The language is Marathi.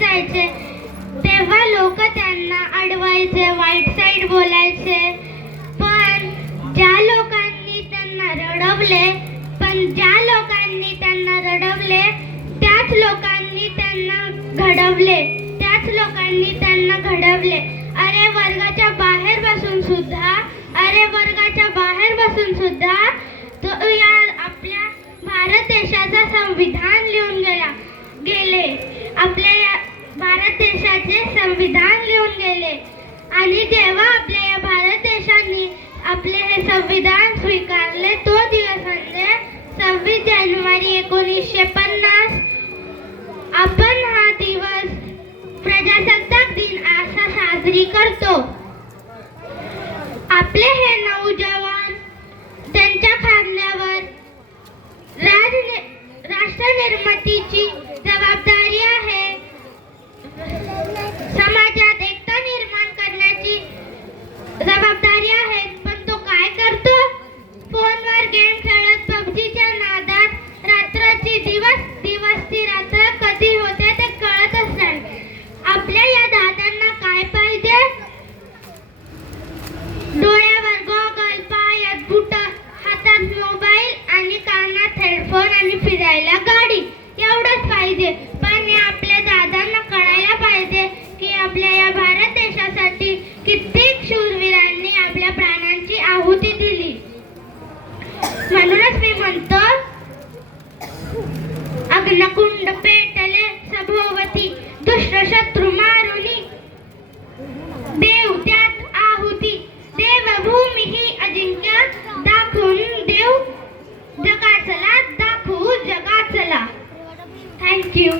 जायचे तेव्हा लोक त्यांना अडवायचे, वाईट साईड बोलायचे. पण ज्या लोकांनी त्यांना रडवले त्याच लोकांनी त्यांना घडवले. अरे वर्गाच्या बाहेर बसून सुद्धा तो या आपल्या भारत देशाचा संविधान लिहून गेले. आपल्या या भारत देशाचे संविधान लिहून गेले. आणि जेव्हा आपल्या या भारत देशाने आपले हे संविधान स्वीकारले तो दिवस म्हणजे 26 जानेवारी 1950. आपण हा दिवस प्रजासत्ताक दिन असा साजरी करतो. आपले हे 9 जवान त्यांच्या खांद्यावर राष्ट्र निर्मितीची जबाबदारी आहे. समाजात एकता निर्माण करण्याची जबाबदारी आहे. पण तो काय करतो? फोनवर गेम खेळत पबजीच्या नादात रात्राची दिवस ती रात्र कधी होते ते कळतच नाही. आपल्या या दादांना काय पाहिजे? डोळ्यावर गॉगल, पायात बूट, हातात मोबाईल आणि कानात हेडफोन आणि फिरायला गाडी एवढंच पाहिजे. पण या आपल्या दादांना कळायला पाहिजे की आपल्या या भारत देशासाठी कित्येक शूरवीरांनी आपल्या प्राणांची आहुती दिली. म्हणूनच मी म्हणतो, अग्निकुंड पेटले सभोवती, दुष्ट शत्रू मारुनी, देव त्यात आहुती, देवभूमी ही अजिंक्य, दाखवून देव जगाचला, दाखवू जगाचला. Thank you.